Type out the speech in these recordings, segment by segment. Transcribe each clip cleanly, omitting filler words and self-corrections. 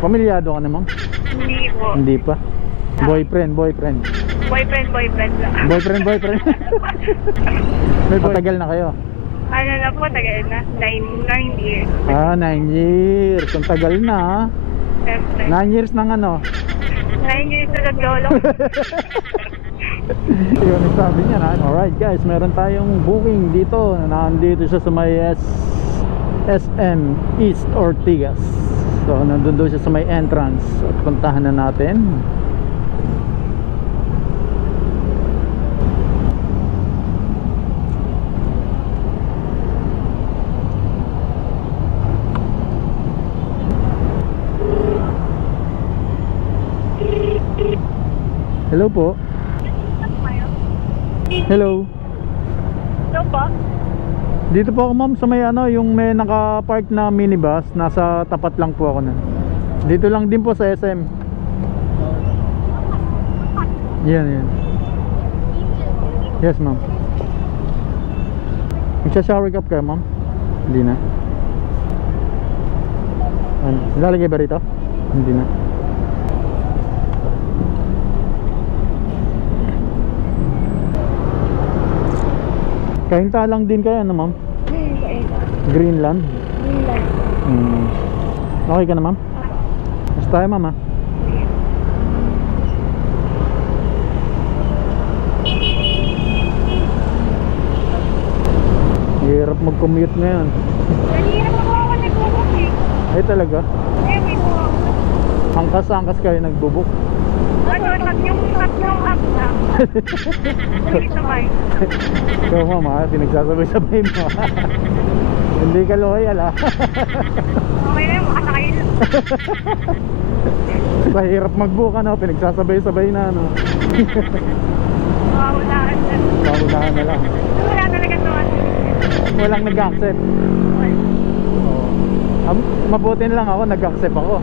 Pamilyado ka na, ma'am? Hindi po. Hindi pa. Boyfriend Boyfriend lang. Boyfriend May matagal na kayo? Ano na po, tagal na. 9 years. 9 years. Ang tagal na, ha? Siyempre. 9 years ng ano? 9 years na naglolo. Yun ang sabi niya, ha? Alright guys, meron tayong booking dito. Nandito siya sa may SM East Ortigas. So nandun doon siya sa may entrance. At puntahan na natin. Hello po. Hello. Hello po? Dito po ako, ma'am, sa may ano, yung may naka-park na minibus. Nasa tapat lang po ako na. Dito lang din po sa SM. Yan. Yes, ma'am. Magsha-shower cup kayo, ma'am? Hindi na. Ano? Lalagay ba rito? Hindi na. Kahinta lang din kayo, ano, ma'am? Greenland? Okay ka na, ma'am? Mas tayo, ma'am, ha? Hirap mag-commute ngayon. Nanihirap ako nagbubok eh. Ay, talaga? May po ako. Angkas kayo nagbubuk. Ano, tatlong up na. Hindi sabay. So, ma'am, ha? Pinagsasabay-sabay mo, ha? Hindi ka loyal, ha? Okay na, makasakay na. Mahirap mag-book, ano? Pinagsasabay-sabay na, ano? Mahulaan na. Pahulaan na lang. Wala talaga to. Walang nag-accept. Mabuti na lang ako, nag-accept ako.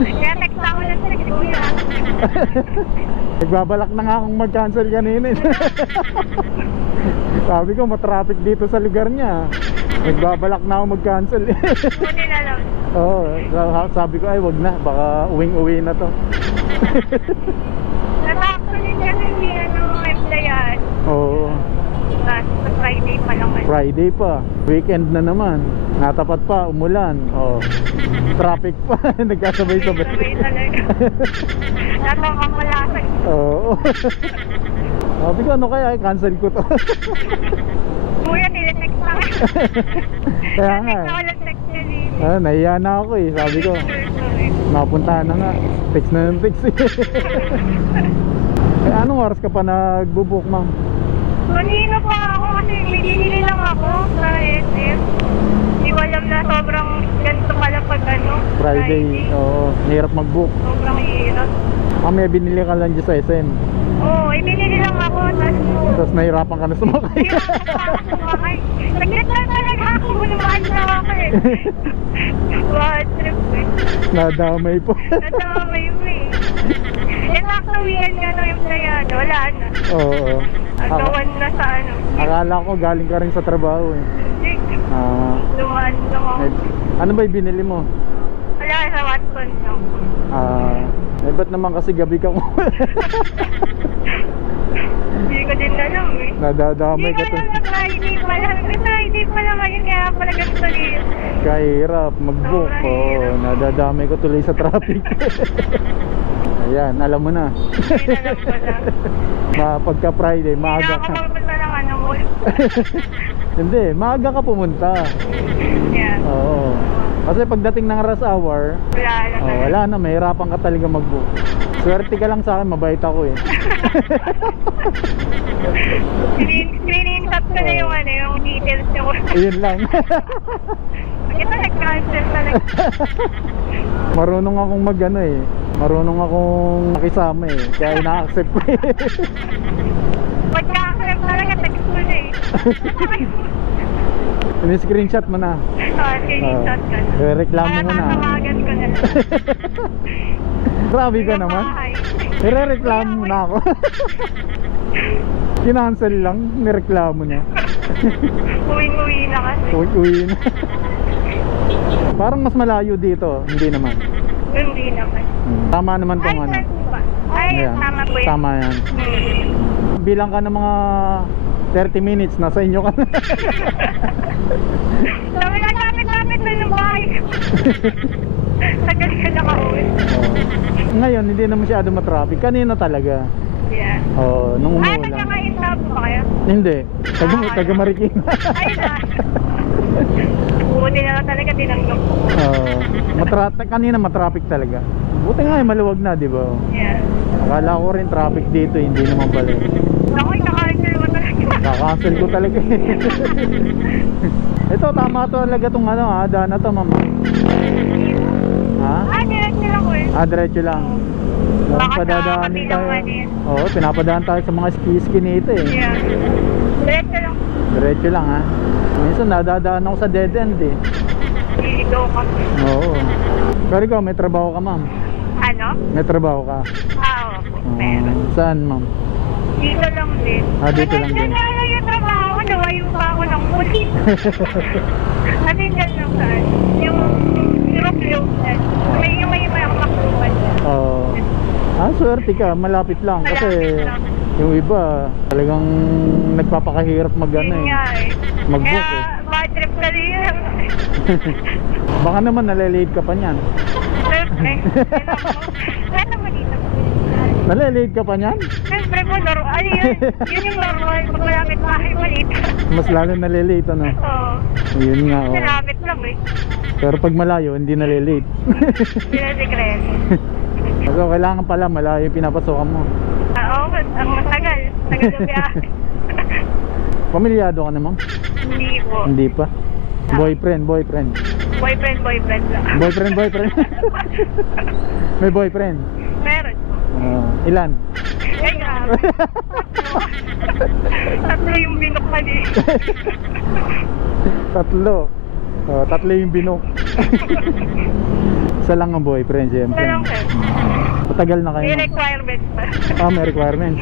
Kaya text ako lang sa kuya. Nagbabalak na nga akong mag-cancel kanina. Sabi ko, matraffic dito sa lugar niya. Nagbabalak na ako mag-cancel. Buti na lang. Oo, sabi ko, ay wag na, baka uwing-uwi na to. Natakto din kasi hindi emplayan. Oo. Sa Friday pa lang. Friday pa, weekend na naman. Natapat pa, umulan. Oh. Traffic pa, nagkasabay-sabay. Sabay talaga. Natawang malasag. Oo. Sabi ko, ano kaya, cancel ko to. Kuya, tinetext na. Kaya nga. Text ako lang text niya din. Nahiya na ako eh. Sabi ko, mapuntahan na nga. Text na ng text eh. Anong oras ka pa nagbubook, ma'am? Kanina pa ako kasi may dinili lang ako sa SM. Hindi ko alam na sobrang ganito pala pag ano. Friday. Oo, hirap mag-book. Sobrang hirap. May binili ka lang dyan sa SM. Oo, binili lang ako. Tapos nahirapan ka na sumakay. Hirapan pa ako sumakay. Nag-return talaga ako. Bunumaan na ako eh. Bad trip eh. Nadamay po. Nadamay mo eh. Sakto weekend nga ng empleyado. Wala na. Oo. Agawan na sa ano. Akala ko galing ka rin sa trabaho eh. Dumaan lang ako. Ano ba yung binili mo? Wala, sa Watson lang. Ba't naman kasi gabi ka mo? Hindi ko din alam eh. Nadadamay ka Hindi to. ko alam na Friday pa lang. Friday pa lang ngayon kaya pala ganito rin. Kahirap mag-book. Oo, nadadamay ko tuloy sa traffic. Ayan, alam mo na. Hindi na alam ko na. Pagka Friday, maaga Hindi ka. na ako mapunta ng ano mo. Hindi, maaga ka pumunta. Yeah. Oo. Kasi pagdating ng rush hour, Wala na. wala na, mahirapan ka talaga mag-book. Swerte ka lang sa akin, mabait ako eh. Screenshot ko na yung ano, yung details nyo. Ayun lang. Ito nag-cancel talaga. Marunong akong mag-ano eh. Marunong akong makisama eh. Kaya ina-accept ko eh. Pagka-accept talaga, text ko na eh. Ini-screenshot mo na. Screenshot ko na. Reklamo mo na. Tatawagan ko na lang. Grabe ka naman. Ire-reklamo na ako. Kinancel lang, nireklamo niya. Uwi-uwi na kasi. Uwi na. Parang mas malayo dito, hindi naman. Hindi naman. Tama naman Ay, tong ano. saan po ba? Ay, Ayan. tama po yun. Tama yan. Bilang ka ng mga 30 minutes, nasa inyo ka na. Sabi na lapit-lapit na ng bahay. Tagal ka nakauwi. Ngayon, hindi na masyado matraffic. Kanina talaga. Yeah. Nung Ay, umuulan. nagkaka-install po ba kayo? Hindi. Taga Marikina. Ay, na. Buti na lang talaga tinanggap ko. Kanina matraffic talaga. Buti nga maluwag na, di ba? Yeah. Akala ko rin traffic dito, hindi naman pala. Ako, ikakancel mo talaga. Kakancel ko talaga. Ito, tama to talaga tong ano ha, daan na to, mama. Ha? Diretso lang ko eh. Diretso lang. Baka Padadaanin sa kabilang tayo. ano yan. Oo, pinapadaan tayo sa mga ski nito eh. Yeah. Diretso lang. Diretso lang ha. Minsan nadadaan ako sa dead end eh. Iligaw ka. Oo. Pero ikaw, may trabaho ka, ma'am? Ano? May trabaho ka? Oo. Meron. Saan, ma'am? Dito lang din. Dito lang din. Kaya yung trabaho ko, nawayo pa ako ng muli. Kasi dyan lang saan. Yung Europe may makakulupan dyan. Oo. Swerte ka, malapit lang. Kasi Malapit lang. yung iba, talagang nagpapakahirap mag-ano Yun eh. nga eh. Mag-book Kaya, eh. bad trip ka rin yun. Baka naman nalilate ka pa niyan. Siyempre. Ano mo dito? Nalilate ka pa niyan? Siyempre po, ano yun? Yun yung normal. Pag malapit bahay, maliit. Mas lalo nalilate ano? Oo. Yun nga oh. Malapit lang eh. Pero pag malayo, hindi nalilate. Hindi na sikreto. So kailangan pala malayo yung pinapasokan mo. Oo, ang matagal. Tagal na biyahe. Pamilyado ka naman? Hindi po. Hindi pa. Boyfriend Boyfriend lang. Boyfriend. May boyfriend? Meron po. Ilan? Kaya, tatlo yung binok ka din. Tatlo yung binok. Isa lang ang boyfriend, siyempre. Ito lang sir. Matagal na kayo? May requirements pa. May requirements.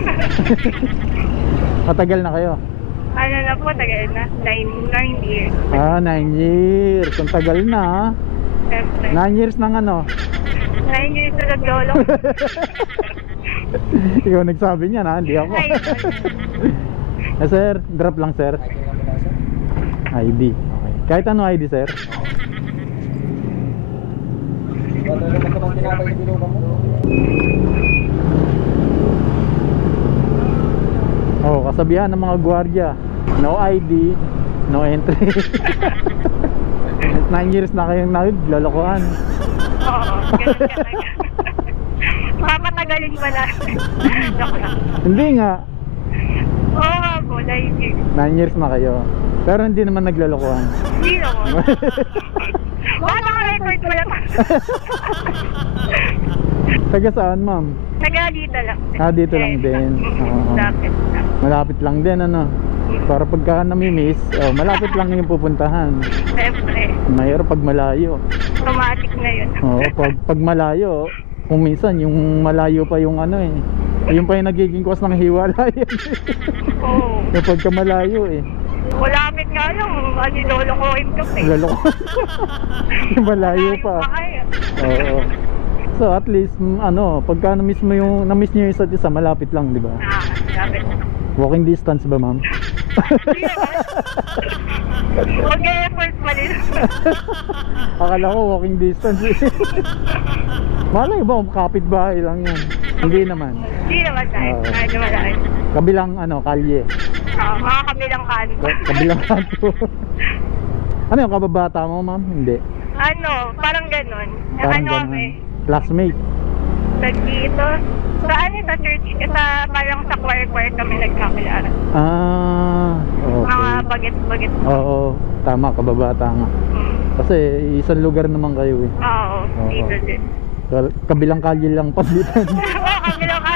Matagal na kayo? Ano na po, tagal na. 9 years. 9 years. Ang tagal na ha. Siyempre. 9 years ng ano? 9 years na naglolo. Ikaw nagsabi niya na, hindi ako. Sir, drop lang sir. ID. Okay. Kahit ano ID sir? Kasabihan ng mga gwardiya, no ID, no entry. 9 years na kayong naglolokohan. Oo, ganun talaga. Mapatagalin ba na? Joke lang. Hindi nga, Oo nga po, 9 years. 9 years na kayo. Pero hindi naman naglolokohan. Hindi naman. Baka naka-record mo lang. Taga saan ma'am? Taga dito lang. Dito lang din. Oo. Lapit lang. Malapit lang din ano. Para pagka namimiss, malapit lang yung pupuntahan. Siyempre, Mahirap pag malayo. automatic na yun. Pag malayo, kung minsan yung malayo pa yung ano eh. Yung pa yung nagiging cause ng hiwalayan. Oo. Yung pagka malayo eh. Malapit nga lang, lolokohin ka pa eh. Laloko. Yung malayo pa. Kaya. Oo. So at least pagka na-miss niyo yung isa't isa, malapit lang, di ba? Lapit na. Walking distance ba, ma'am? Mag-e-effort pa din. Akala ko walking distance. Malay ba, kapitbahay lang yan. Hindi naman. Hindi naman tayo. Oo. Kahit naman tayo. Kabilang kalye. Mga kabilang kanto. Kabilang kanto. Ano yung kababata mo, ma'am? Hindi. Ano, parang ganun. Parang Ano ganun. kami? Classmate. Dito. Sa church, parang sa choir kami nagkakilala. Okay. Mga bagets-bagets. Oo, tama, kababata nga. Kasi isang lugar naman kayo eh. Oo, dito din. Kabilang kalye lang pagitan. Oo, kabilang ka.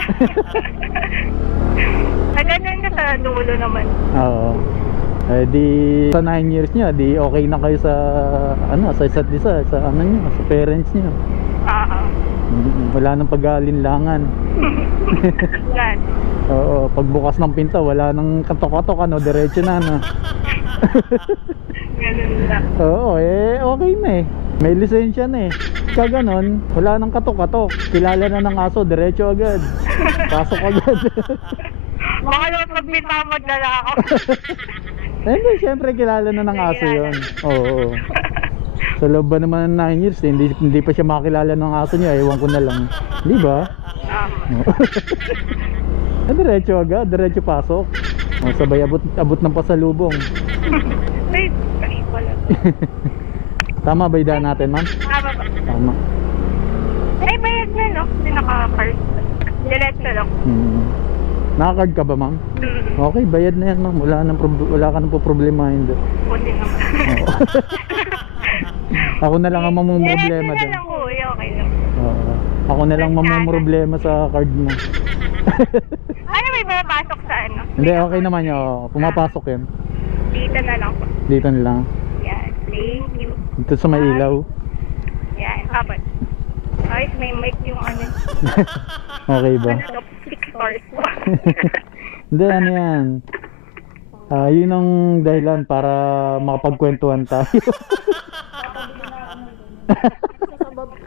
Nagandang ka sa dulo naman. Oo. Di sa 9 years niya, di okay na kayo sa sa isa't isa, sa niyo, sa parents niyo. Oo. Wala nang pag-aalinlangan. Yan. Oo, pagbukas ng pinto, wala nang katok-katok diretso na Yan. Ganun lang. Oo, okay na eh. May lisensya na eh. Kaya ganon, wala nang katok-katok. Kilala na ng aso, diretso agad. Pasok agad. Baka naman pag bitamag na lang ako. Hindi, syempre kilala na ng aso yun. Oo. Sa loob ba naman ng 9 years, hindi pa siya makilala ng aso niya. Ewan ko na lang. Di ba? Diretso agad, diretso pasok. Sabay abot ng pasalubong. Wait, kasi wala. Tama ba idaan natin, ma'am? Tama ba? Tama. Ay, bayad na, no? Hindi naka-card. Diretso lang. Naka-card ka ba, ma'am? Okay, bayad na yan, ma'am. Wala ka nang problema hindi. Buti naman. Ako na lang ang mamumroblema Diretso doon. na lang, kuya. Okay lang. Oo. Ako na lang mamumroblema sa card mo. Ano may pumapasok sa ano? Hindi, okay naman yun. Oo, pumapasok yan. Dito na lang po. Dito na lang. Yan. Thank you. Dito sa may ilaw. Yan. Apat. Ay, may mic yung ano. Okay ba? Ano to? 6 stars po. Hindi, ano yan. Yun ang dahilan para makapagkwentuhan tayo.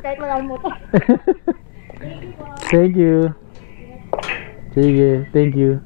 Kahit wala mo to. Thank you. Sige, thank you.